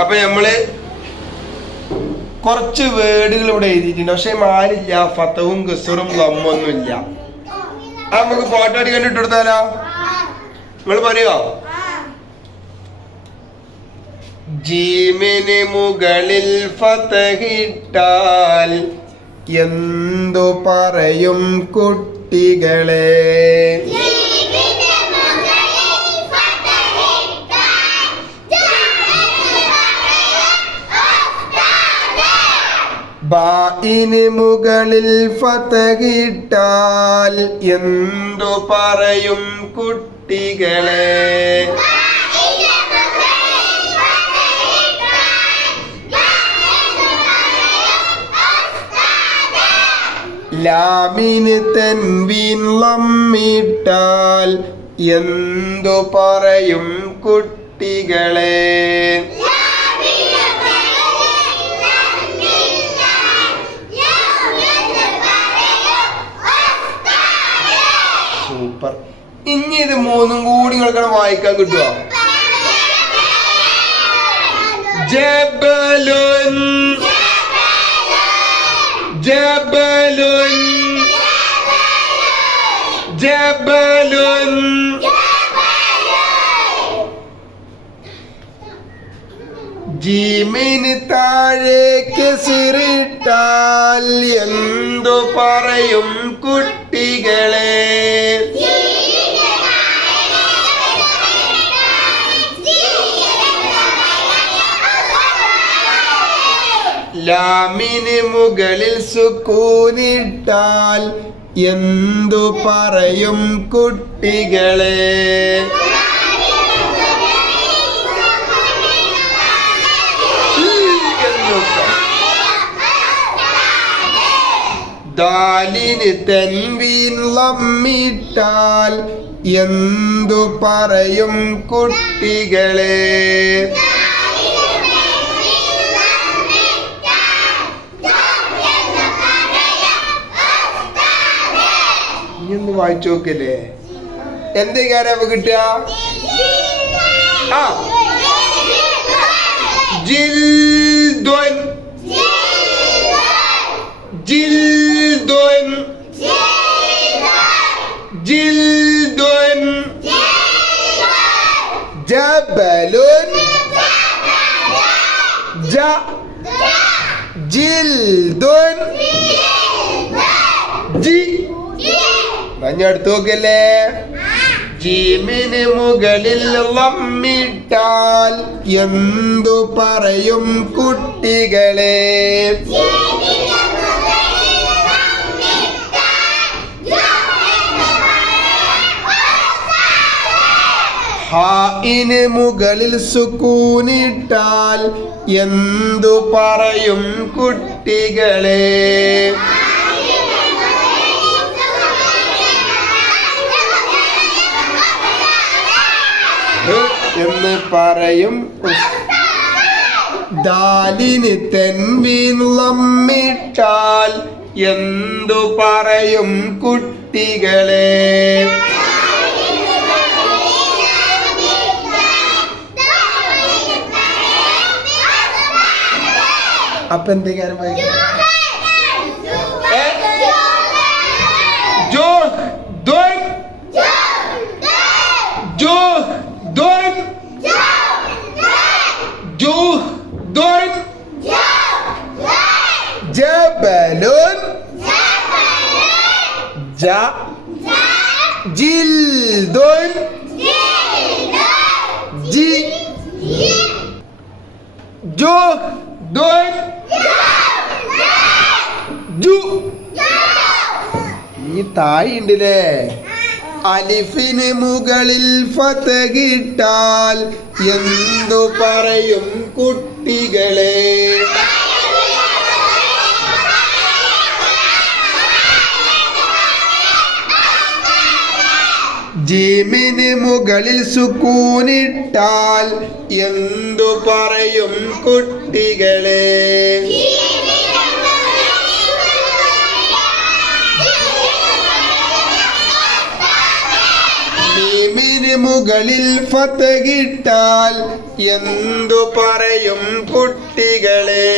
അപ്പൊ നമ്മള് കുറച്ച് വേർഡുകൾ ഇവിടെ എഴുതിയിട്ടുണ്ട്. പക്ഷെ മാലില്ല, ഫത്തവും ഗസറും ലമ്മൊന്നും ഇല്ല. നമുക്ക് ഫോട്ടോ അടിക്കാൻ ഇട്ട് കൊടുത്താലോ? നിങ്ങൾ പറയോ? ജീമിന് മുകളിൽ ഫതഹിട്ടാൽ എന്തു പറയും കുട്ടികളെ? ബാഇന് മുകളിൽ ഫതഹിട്ടാൽ എന്തു പറയും കുട്ടികളെ? ലാമിന് തൻവീൻ ലമ്മിട്ടാൽ എന്തു പറയും കുട്ടികളെ? സൂപ്പർ. ഇനി ഇത് മൂന്നും കൂടി നിങ്ങൾക്ക് വായിക്കാൻ കിട്ടുമോ? ജബലുൻ ജബലുൻ ജബലുൻ. ജീമിന് താഴേക്ക് സിറിട്ടാൽ എന്തു പറയും കുട്ടികളെ? ലാമിന് മുകളിൽ സുക്കൂനിട്ടാൽ എന്തു പറയും കുട്ടികളെ? ദാലിന് തൻവീൻ ലമ്മിട്ടാൽ എന്തു പറയും കുട്ടികളെ? ഇനി വായിച്ചു നോക്കല്ലേ? എന്തെങ്കിലും കിട്ടുക? ജിൽദുൻ ജിൽദുൻ ജിൽദുൻ. ജബലുൻ ജിൽദുൻ ജി. അടുത്ത് നോക്കല്ലേ? ജീമിന് മുകളിൽ ലമ്മിട്ടാൽ എന്തു പറയും കുട്ടികളെ? ഹാഇന് മുകളിൽ സുക്കൂനിട്ടാൽ എന്തു പറയും കുട്ടികളെ? എന്ന് പറയും. ദാലിന് തൻവീൻ ലമ്മിട്ടാൽ എന്തു പറയും കുട്ടികളെ? അപ്പൊ എന്തെങ്കിലും ജബലുൻ ജിൽദുൻ ജി ജുദുൻ ജു. ഈ തായി ഉണ്ടല്ലേ? അലിഫിന് മുകളിൽ ഫതഹിട്ടാൽ എന്തു പറയും കുട്ടികളെ? ജീമിന് മുകളിൽ സുക്കൂനിട്ടാൽ എന്തു പറയും കുട്ടികളെ? മീമിന് മുകളിൽ ഫതഹിട്ടാൽ എന്തു പറയും കുട്ടികളെ?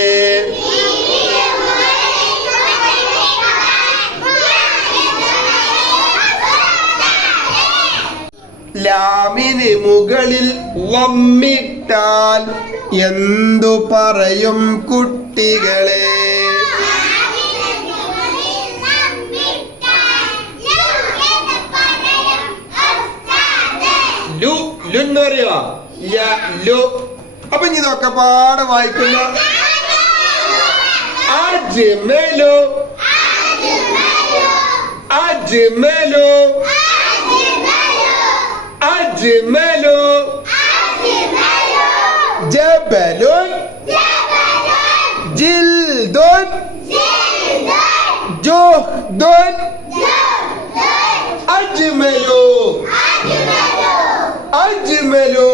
ലാമിന് മുകളിൽ വമ്മിട്ടാൽ എന്തു പറയും കുട്ടികളെ? ലു ലുന്ന് പറയുവാ ലു. അപ്പൊ ഇനി ഇതൊക്കെ പാടെ വായിക്കുന്ന അജ്മലു അജ്മലു അജ്മലു ജബലുൻ ജിൽദുൻ ജുഹ്ദുൻ അജ്മലു അജ്മലു.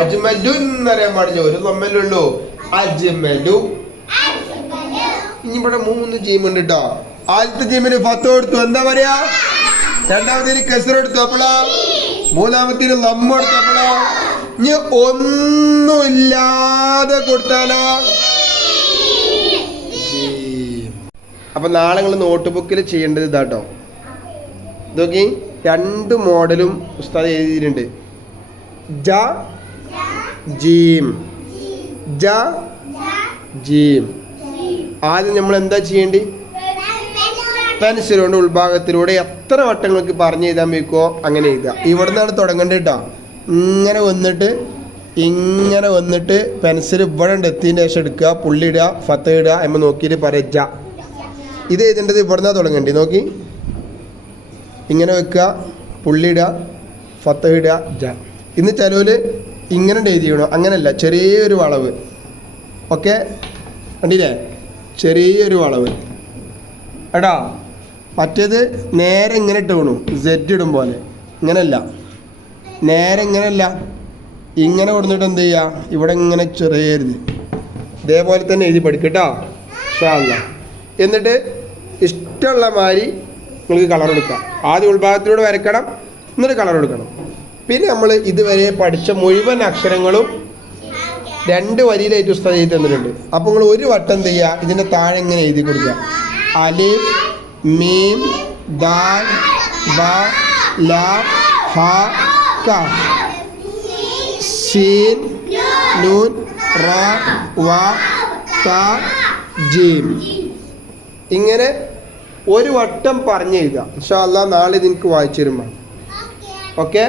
അജ്മലു എന്നറിയാൻ പാടില്ല, ഒരു നമ്മളുള്ളൂ. അജ്മലു. ഇനി ഇവിടെ 3 ജീമുണ്ട് കേട്ടോ. ആദ്യത്തെ ജീമിന് ഫത്ത് കൊടുത്തു, എന്താ പറയാ? രണ്ടാമത്തേന് കസർ എടുത്തു, അപ്പോഴാ? മൂന്നാമത്തേന് ലമ്മ എടുത്തു, അപ്പോഴാ? ഇനി ഒന്നുമില്ലാതെ കൊടുത്താലോ? അപ്പൊ നാളെ നിങ്ങൾ നോട്ട് ബുക്കിൽ ചെയ്യേണ്ടത് ഇതാട്ടോ. ഇതൊക്കെ 2 മോഡലും ഉസ്താദ് എഴുതിയിട്ടുണ്ട്. ജ ജീം ജ ജീം. ആദ്യം നമ്മൾ എന്താ ചെയ്യേണ്ടി? പെൻസിൽ കൊണ്ട് ഉൾഭാഗത്തിലൂടെ എത്ര വട്ടങ്ങൾക്ക് പറഞ്ഞു എഴുതാൻ വെക്കുമോ അങ്ങനെ എഴുതുക. ഇവിടെ നിന്നാണ് തുടങ്ങേണ്ടത് കേട്ടോ. ഇങ്ങനെ വന്നിട്ട് പെൻസിൽ ഇവിടെ എത്തിയതിൻ്റെ ശേഷം എടുക്കുക, പുള്ളി ഇടുക, ഫത്ത ഇടുക, എമ്മ നോക്കിയിട്ട് പറയാം ജ. ഇത് എഴുതേണ്ടത് ഇവിടെ നിന്നാണ് തുടങ്ങേണ്ടി. നോക്കി ഇങ്ങനെ വെക്കുക, പുള്ളി ഇടുക, ഫത്ത ഇടുക, ജ. ഇന്ന് ചിലവര് ഇങ്ങനെ എഴുതിയണോ? അങ്ങനല്ല, ചെറിയൊരു വളവ്. ഓക്കെ, കണ്ടില്ലേ? ചെറിയൊരു വളവ് എടാ. മറ്റേത് നേരെ ഇങ്ങനെ ഇട്ട് വീണു, സെറ്റ് ഇടും പോലെ. ഇങ്ങനെയല്ല, നേരെ ഇങ്ങനെയല്ല, ഇങ്ങനെ കൊടുത്തിട്ട് എന്ത് ചെയ്യുക? ഇവിടെ ഇങ്ങനെ ചെറിയരുത്. ഇതേപോലെ തന്നെ എഴുതി പഠിക്കട്ടോ ഇൻഷാല്ലാ. എന്നിട്ട് ഇഷ്ടമുള്ള മാതിരി നിങ്ങൾക്ക് കളർ എടുക്കാം. ആദ്യം ഉൾഭാഗത്തിലൂടെ വരയ്ക്കണം, എന്നിട്ട് കളർ എടുക്കണം. പിന്നെ നമ്മൾ ഇതുവരെ പഠിച്ച മുഴുവൻ അക്ഷരങ്ങളും 2 വരിയിലായിട്ട് ഉസ്താദ് എഴുതി തന്നിട്ടുണ്ട്. അപ്പോൾ നിങ്ങൾ ഒരു വട്ടം എന്ത് ചെയ്യുക? ഇതിൻ്റെ താഴെ ഇങ്ങനെ എഴുതി കൊടുക്കുക. അലിഫ് മീം ദാൽ ബ ല ഹ ക സീൻ നൂൻ റ വ ത ജീം. ഇങ്ങനെ ഒരു വട്ടം പറഞ്ഞു എഴുതുക. ഇൻഷാ അല്ലാഹ് നാളെ ഇത് എനിക്ക് വായിച്ചു തരുമ്പോൾ. ഓക്കെ.